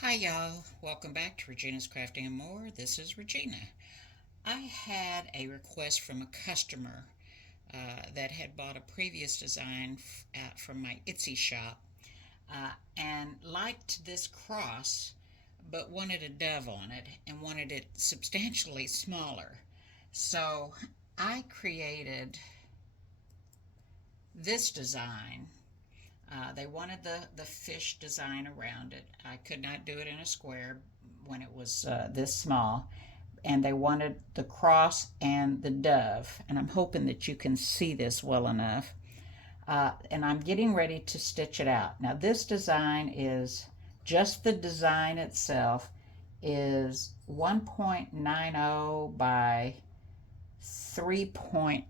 Hi y'all, welcome back to Regina's Crafting and More. This is Regina. I had a request from a customer that had bought a previous design from my Etsy shop and liked this cross but wanted a dove on it and wanted it substantially smaller. So I created this design. They wanted the fish design around it. I could not do it in a square when it was this small. And they wanted the cross and the dove. And I'm hoping that you can see this well enough. And I'm getting ready to stitch it out. Now this design is, just the design itself is 1.90 by 3.0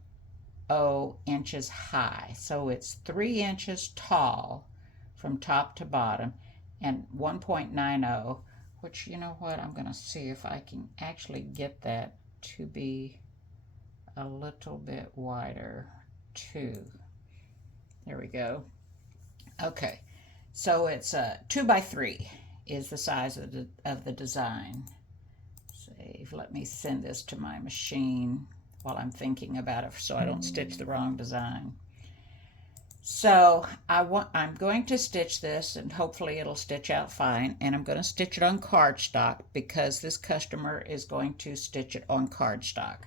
inches high. So it's 3 inches tall from top to bottom and 1.90, which, you know what, I'm going to see if I can actually get that to be a little bit wider too. There we go. Okay, so it's 2 by 3 is the size of the design. Save. Let me send this to my machine while I'm thinking about it so I don't stitch the wrong design. So I'm going to stitch this and hopefully it'll stitch out fine, and I'm going to stitch it on cardstock because this customer is going to stitch it on cardstock.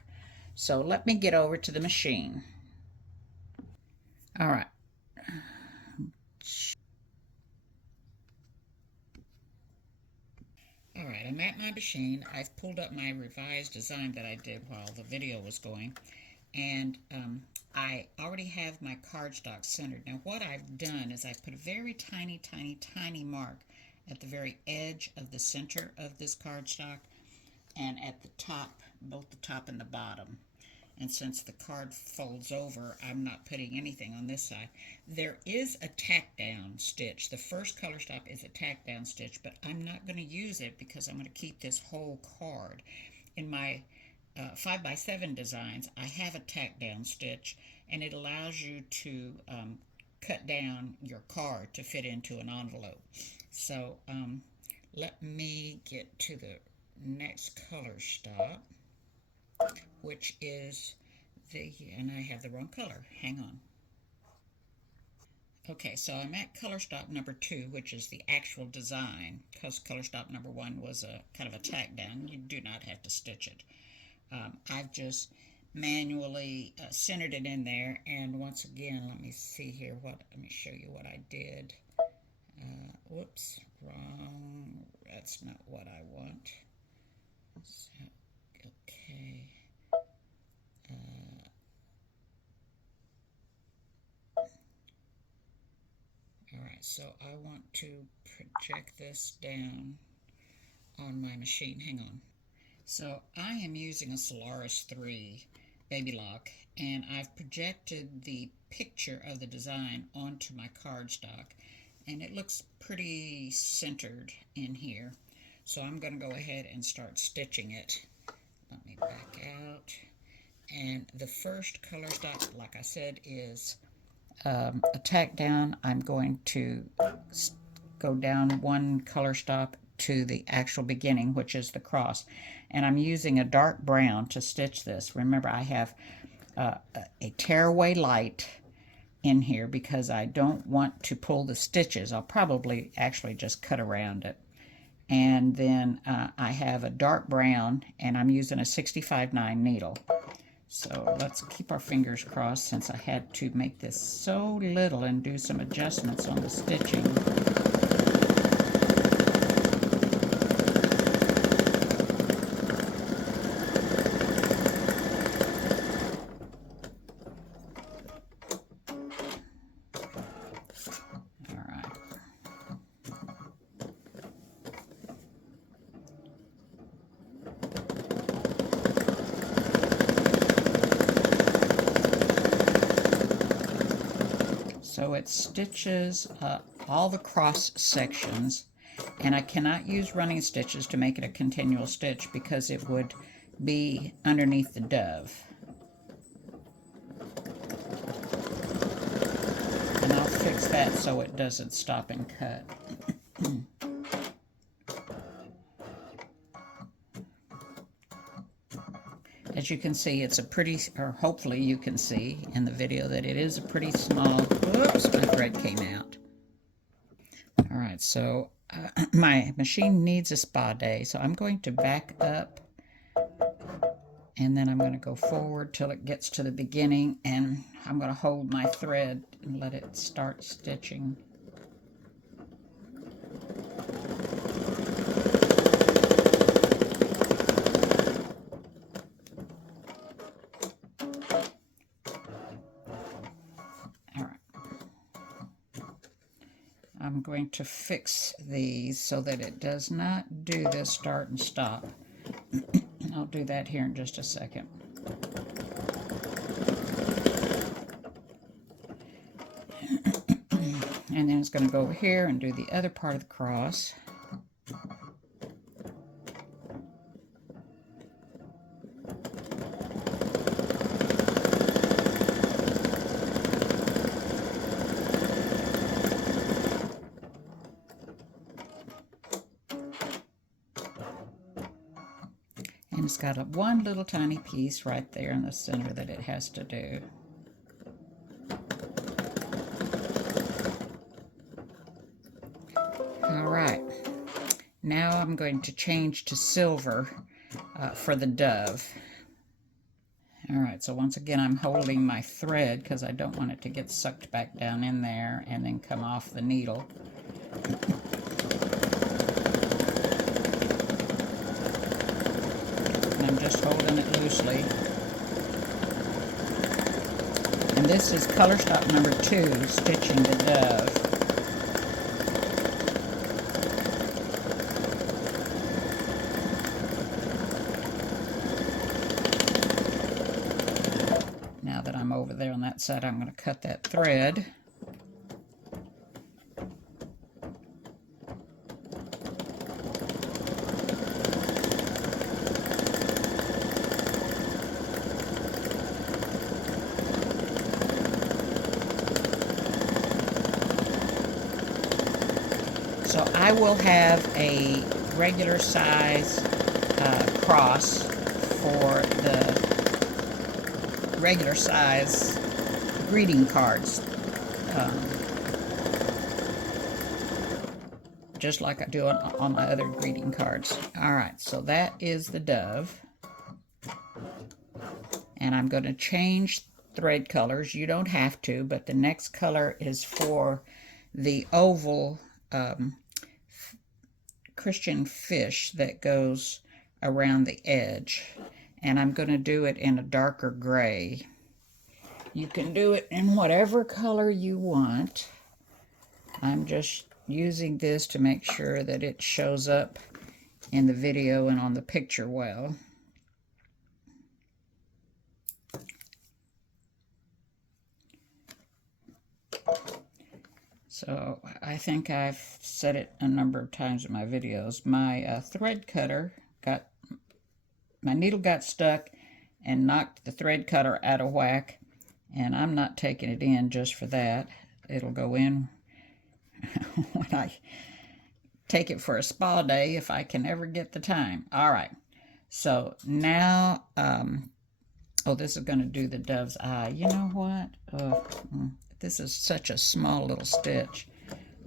So let me get over to the machine. All right. All right, I'm at my machine. I've pulled up my revised design that I did while the video was going, and I already have my cardstock centered. Now what I've done is I've put a very tiny, tiny, tiny mark at the very edge of the center of this cardstock and at the top, both the top and the bottom. And since the card folds over, I'm not putting anything on this side. There is a tack down stitch. The first color stop is a tack down stitch, but I'm not going to use it because I'm going to keep this whole card. In my 5x7 designs, I have a tack down stitch, and it allows you to cut down your card to fit into an envelope. So let me get to the next color stop, which is and I have the wrong color. Hang on. Okay, so I'm at color stop number 2, which is the actual design, because color stop number 1 was a kind of a tack down. You do not have to stitch it. I've just manually centered it in there, and once again, let me see here. Let me show you what I did. Whoops, wrong. That's not what I want. So, okay. Alright, so I want to project this down on my machine. Hang on. So I am using a Solaris 3 baby lock, and I've projected the picture of the design onto my cardstock, and it looks pretty centered in here. So I'm going to go ahead and start stitching it. Let me back out. And the first color stop, like I said, is a tack down. I'm going to go down one color stop to the actual beginning, which is the cross, and I'm using a dark brown to stitch this. Remember, I have a tearaway light in here because I don't want to pull the stitches. I'll probably actually just cut around it. And then I have a dark brown, and I'm using a 65-9 needle. So let's keep our fingers crossed, since I had to make this so little and do some adjustments on the stitching. All right. So it stitches all the cross sections, and I cannot use running stitches to make it a continual stitch because it would be underneath the dove. And I'll fix that so it doesn't stop and cut. As you can see, it's a pretty, or hopefully you can see in the video that it is a pretty small, whoops, my thread came out. All right, so my machine needs a spa day, so I'm going to back up, and then I'm going to go forward till it gets to the beginning, and I'm going to hold my thread and let it start stitching. I'm going to fix these so that it does not do this start and stop. I'll do that here in just a second. And then it's going to go over here and do the other part of the cross. And it's got one little tiny piece right there in the center that it has to do. All right, now I'm going to change to silver for the dove. All right, so once again I'm holding my thread because I don't want it to get sucked back down in there and then come off the needle. I'm just holding it loosely. And this is color stop number 2, stitching the dove. Now that I'm over there on that side, I'm going to cut that thread. So I will have a regular size cross for the regular size greeting cards, just like I do on my other greeting cards. All right, so that is the dove. And I'm going to change thread colors. You don't have to, but the next color is for the oval Christian fish that goes around the edge, and I'm going to do it in a darker gray. You can do it in whatever color you want. I'm just using this to make sure that it shows up in the video and on the picture well. So I think I've said it a number of times in my videos. My thread cutter my needle got stuck and knocked the thread cutter out of whack, and I'm not taking it in just for that. It'll go in when I take it for a spa day if I can ever get the time. All right, so now, oh, this is going to do the dove's eye. You know what? This is such a small little stitch.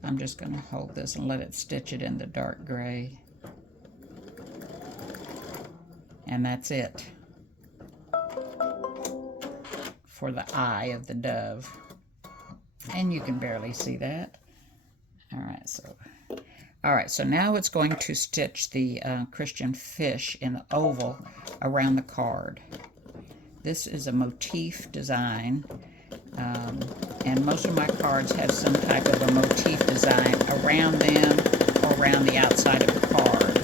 I'm just going to hold this and let it stitch it in the dark gray. And that's it for the eye of the dove. And you can barely see that. All right, so now it's going to stitch the Christian fish in the oval around the card. This is a motif design. And most of my cards have some type of a motif design around them or around the outside of the card.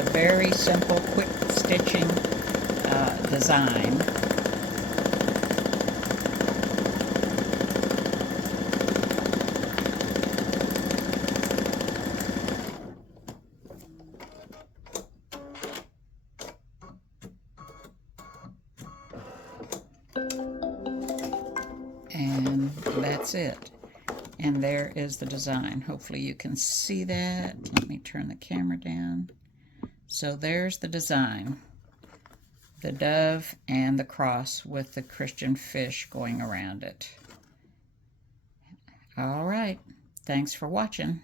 a very simple, quick stitching design. And that's it. And there is the design. Hopefully you can see that. Let me turn the camera down. So there's the design. The dove and the cross with the Christian fish going around it. All right. Thanks for watching.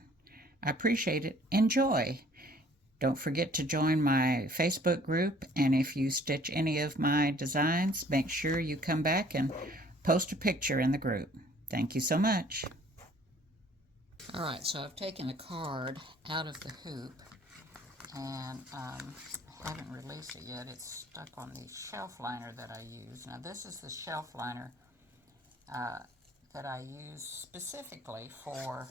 I appreciate it. Enjoy. Don't forget to join my Facebook group, and if you stitch any of my designs, make sure you come back and post a picture in the group. Thank you so much. All right, so I've taken the card out of the hoop, and haven't released it yet. It's stuck on the shelf liner that I use. Now this is the shelf liner that I use specifically for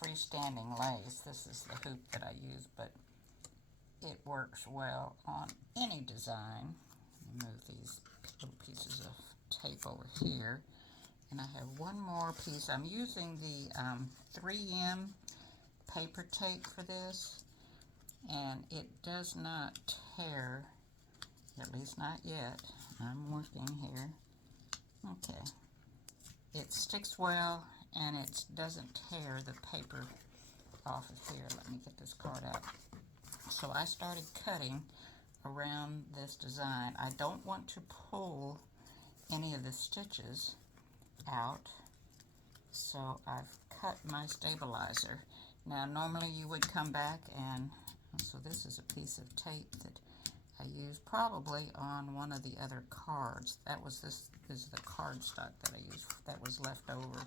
freestanding lace. This is the hoop that I use, but it works well on any design. Let me move these little pieces of tape over here. And I have one more piece. I'm using the 3M paper tape for this, and it does not tear, at least not yet. I'm working here. Okay. It sticks well, and it doesn't tear the paper off of here. Let me get this card out. So I started cutting around this design. I don't want to pull any of the stitches out, so I've cut my stabilizer. Now normally you would come back and, so this is a piece of tape that I used probably on one of the other cards. This is the cardstock that I used that was left over.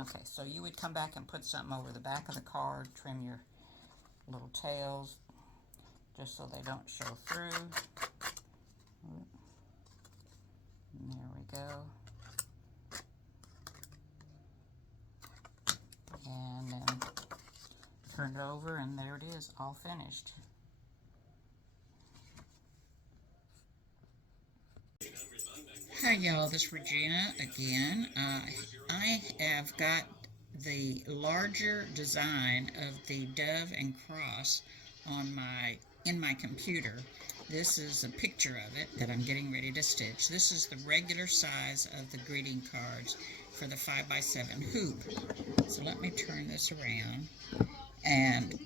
Okay, so you would come back and put something over the back of the card, trim your little tails just so they don't show through. And there we go. And then turn it over, and there it is, all finished. Hi y'all, this is Regina again. I have got the larger design of the dove and cross on in my computer. This is a picture of it that I'm getting ready to stitch. This is the regular size of the greeting cards for the 5x7 hoop. So let me turn this around. And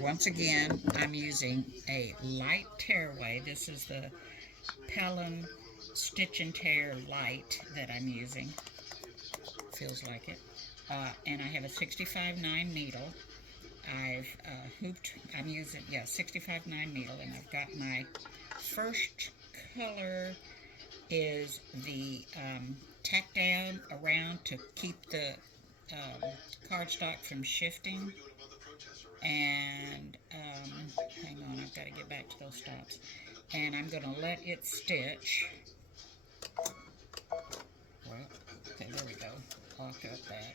once again, I'm using a light tearaway. This is the Palum Stitch and Tear Light that I'm using. Feels like it. And I have a 65-9 needle. I've I'm using, 65-9 needle, and I've got my first color is the tack down around to keep the cardstock from shifting. And hang on, I've got to get back to those stops. And I'm going to let it stitch. Well, okay, there we go. I'll cut that.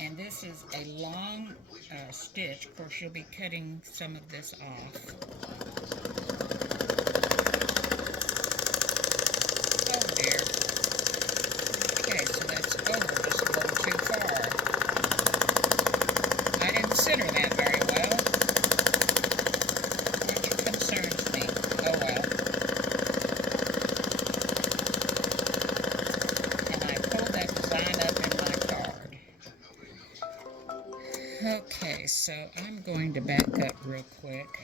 And this is a long stitch. Of course, you'll be cutting some of this off. Oh dear. Okay, so that's over just a little too far. I didn't center that very well, which concerns me. Oh well. And I pulled that design up in my card. Okay, so I'm going to back up real quick.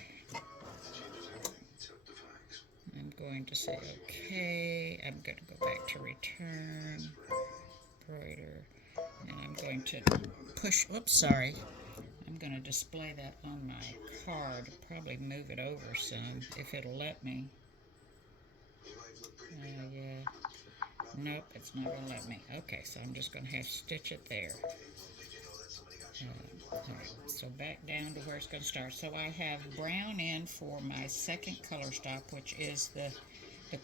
I'm going to say okay. I'm going to go back to return, embroider, and I'm going to push, oops, sorry. I'm going to display that on my card, probably move it over some, if it'll let me. Yeah. Nope, it's not going to let me. Okay, so I'm just going to have to stitch it there. Alright, so back down to where it's going to start. So I have brown in for my second color stock, which is the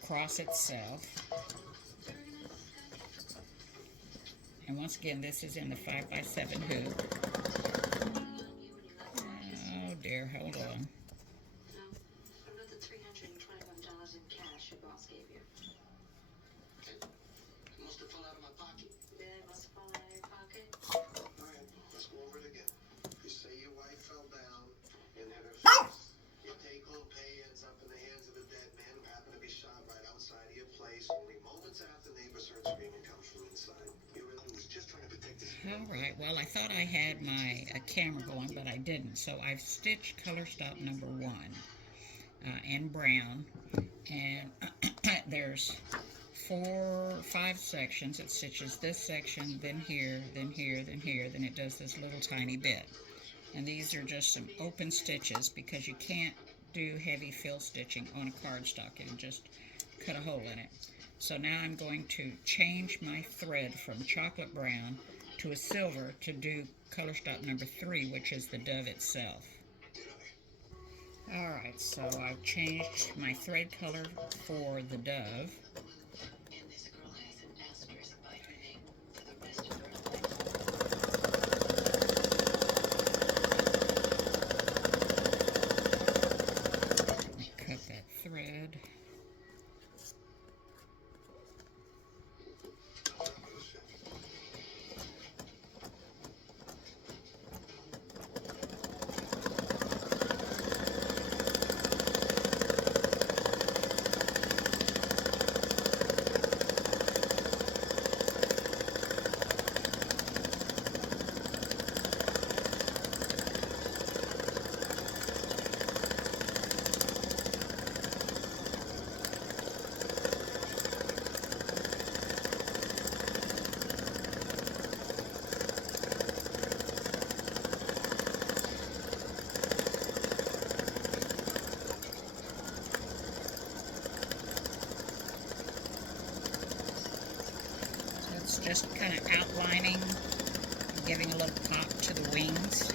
cross itself. And once again, this is in the 5x7 hoop. Oh dear. Alright, well I thought I had my camera going, but I didn't. So I've stitched color stop number 1 in brown, and there's 5 sections. It stitches this section, then here, then here, then here, then it does this little tiny bit. And these are just some open stitches because you can't do heavy fill stitching on a cardstock. It'll just cut a hole in it. So now I'm going to change my thread from chocolate brown to a silver to do color stop number 3, which is the dove itself. Alright, so I've changed my thread color for the dove. Cut that thread. Just kind of outlining, giving a little pop to the wings.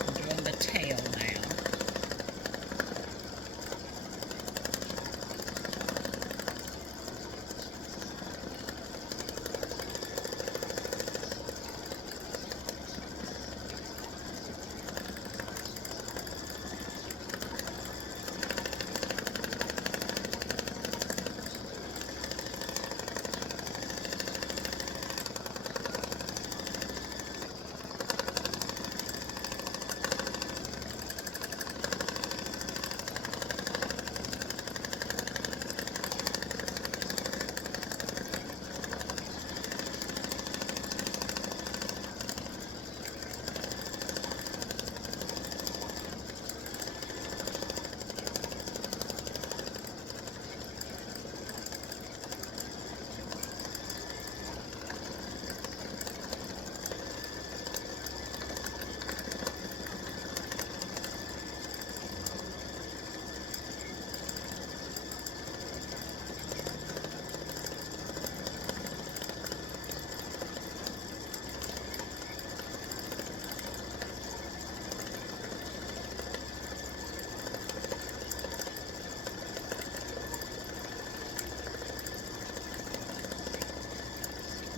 I'm doing the tail now.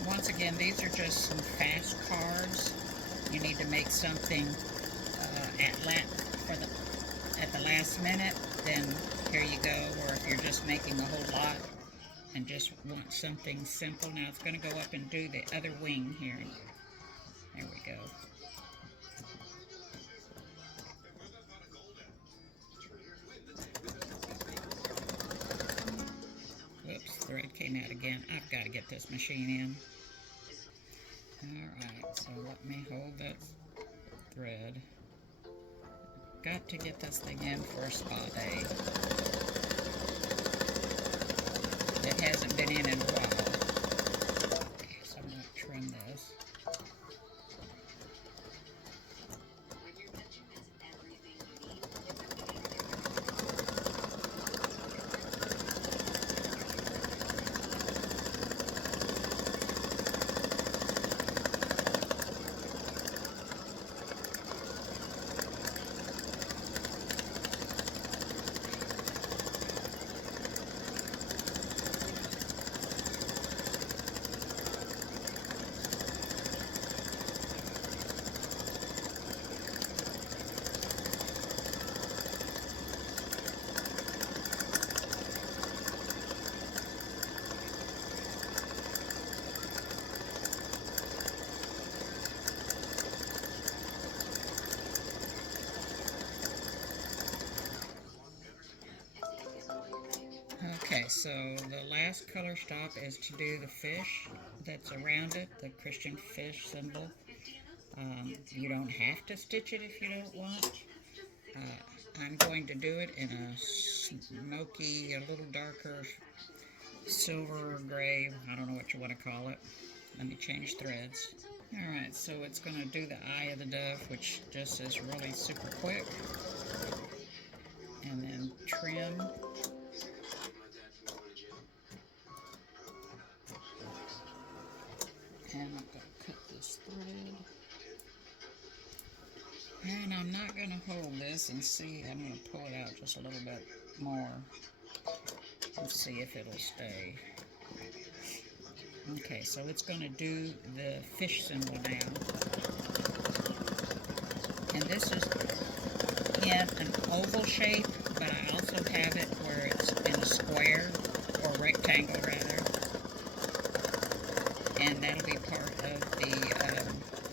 Once again, these are just some fast cards. You need to make something at the last minute, then here you go. Or if you're just making a whole lot and just want something simple. Now it's going to go up and do the other wing here. There we go. Whoops, thread came out again. I've got to get this machine in. Alright, so let me hold that thread. Got to get this thing in for a spa day. It hasn't been in a while. Okay, so I'm going to trim this. so the last color stop is to do the fish that's around it, the Christian fish symbol. You don't have to stitch it if you don't want. I'm going to do it in a smoky, a little darker silver gray, I don't know what you want to call it. Let me change threads. Alright, so it's going to do the eye of the dove, which just is really super quick. And then trim. And I'm going to cut this thread. And I'm not going to hold this and see, I'm going to pull it out just a little bit more and see if it'll stay. Okay, so it's going to do the fish symbol now. And this is in an oval shape, but I also have it where it's in a square, or rectangle rather. And that'll be part of the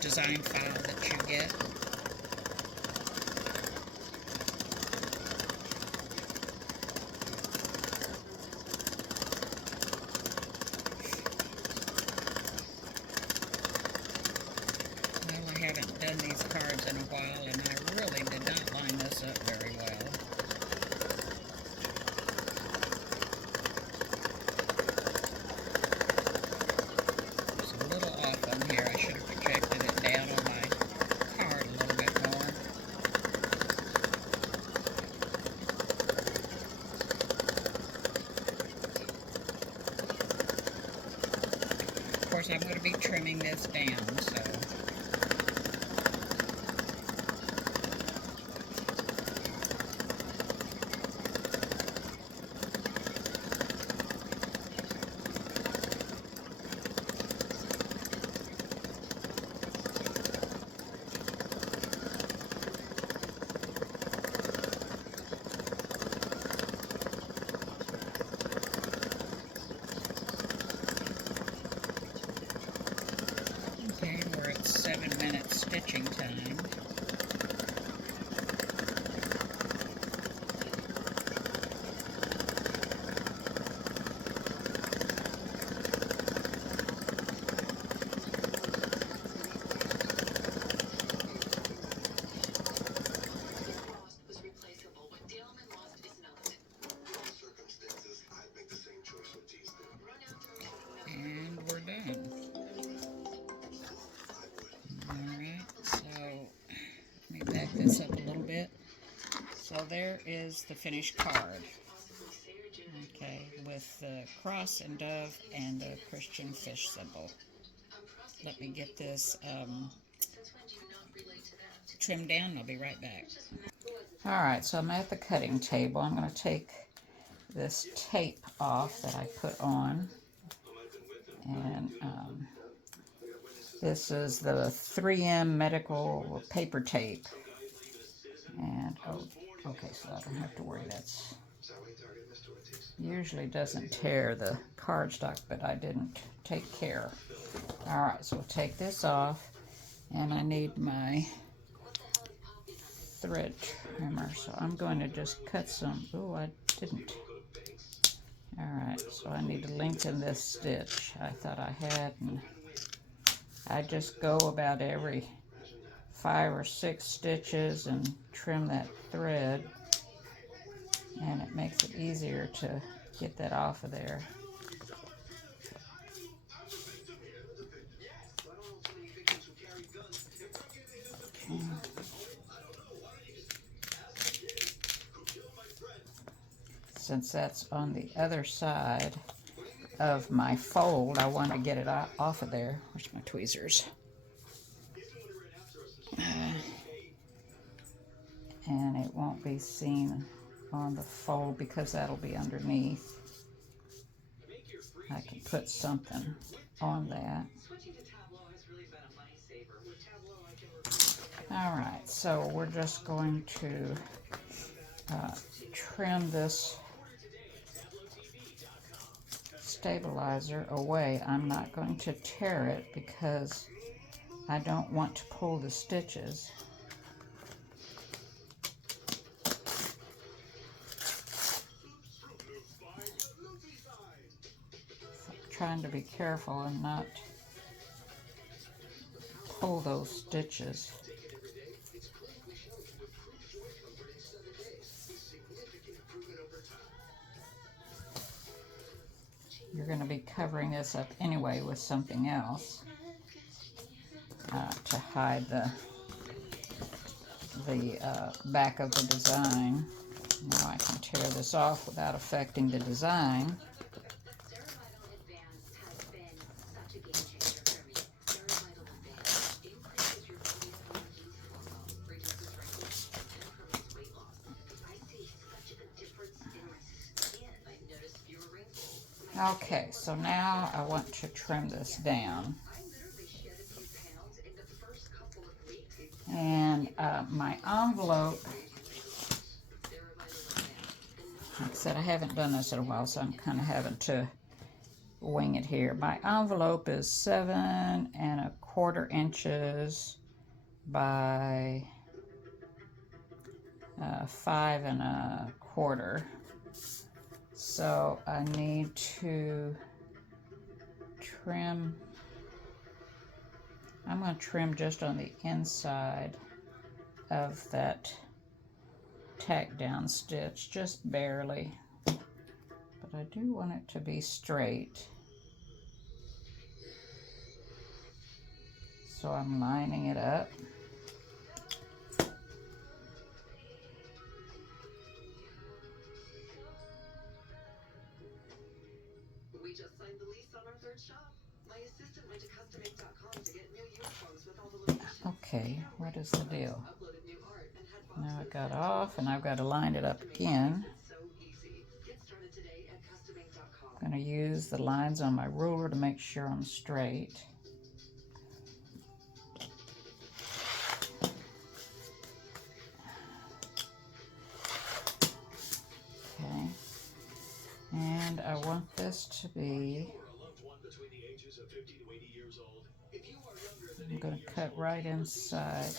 design file that you get. Well, I haven't done these cards in a while, and I really did not line this up very well. Of course, I'm going to be trimming this down, so. Okay, we're at 7-minute stitching time. And we're done. Alright, so let me back this up a little bit. So there is the finished card. Okay, with the cross and dove and the Christian fish symbol. Let me get this trimmed down. I'll be right back. Alright, so I'm at the cutting table. I'm going to take this tape off that I put on. And this is the 3M medical paper tape. And, oh, okay, so I don't have to worry. That's usually doesn't tear the cardstock, but I didn't take care. Alright, so we'll take this off. And I need my thread trimmer, so I'm going to just cut some. Oh, I didn't. Alright, so I need to lengthen this stitch. I thought I had, and I just go about every 5 or 6 stitches and trim that thread, and it makes it easier to get that off of there. Okay. Since that's on the other side of my fold, I want to get it off of there. Where's my tweezers? And it won't be seen on the fold because that'll be underneath. I can put something on that. Alright, so we're just going to trim this stabilizer away. I'm not going to tear it because I don't want to pull the stitches. trying to be careful and not pull those stitches. You're going to be covering this up anyway with something else to hide the back of the design. Now I can tear this off without affecting the design. Okay, so now I want to trim this down. And my envelope, like I said, I haven't done this in a while, so I'm kind of having to wing it here. My envelope is 7¼ inches by 5¼ inches. So I need to trim. I'm going to trim just on the inside of that tack down stitch, just barely. But I do want it to be straight. So I'm lining it up. We just signed the lease on our 3rd shop. My assistant went to custommake.com to get new uniforms with all the locations. Okay, what is the deal? Now I got off and I've got to line it up again. I'm going to use the lines on my ruler to make sure I'm straight. Okay, and I want this to be, I'm going to cut right inside.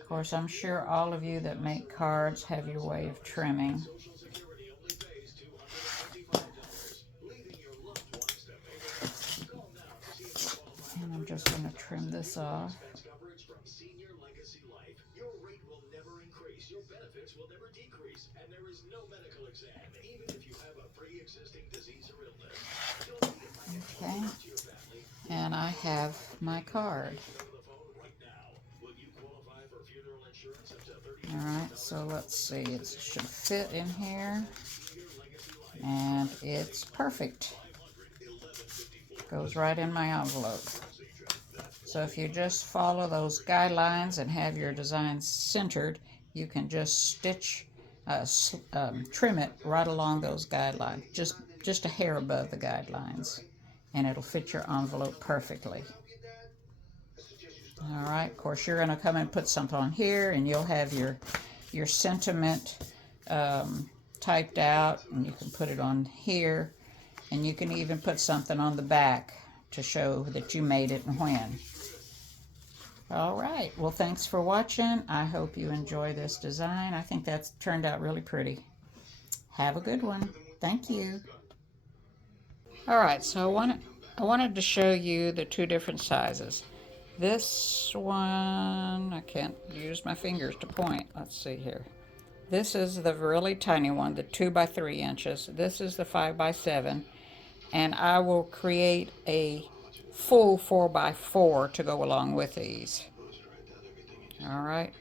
Of course, I'm sure all of you that make cards have your way of trimming. And I'm just going to trim this off. Okay, and I have my card. Alright, so let's see, it should fit in here, and it's perfect. Goes right in my envelope. So if you just follow those guidelines and have your design centered, you can just stitch, trim it right along those guidelines, just a hair above the guidelines, and it'll fit your envelope perfectly. All right, of course you're going to come and put something on here, and you'll have your sentiment typed out, and you can put it on here, and you can even put something on the back to show that you made it and when. All right, well, thanks for watching. I hope you enjoy this design. I think that's turned out really pretty. Have a good one. Thank you. All right, so I wanted to show you the 2 different sizes. This one, I can't use my fingers to point. Let's see here. This is the really tiny one, the 2 by 3 inches. This is the 5 by 7, and I will create a full 4 by 4 to go along with these. All right,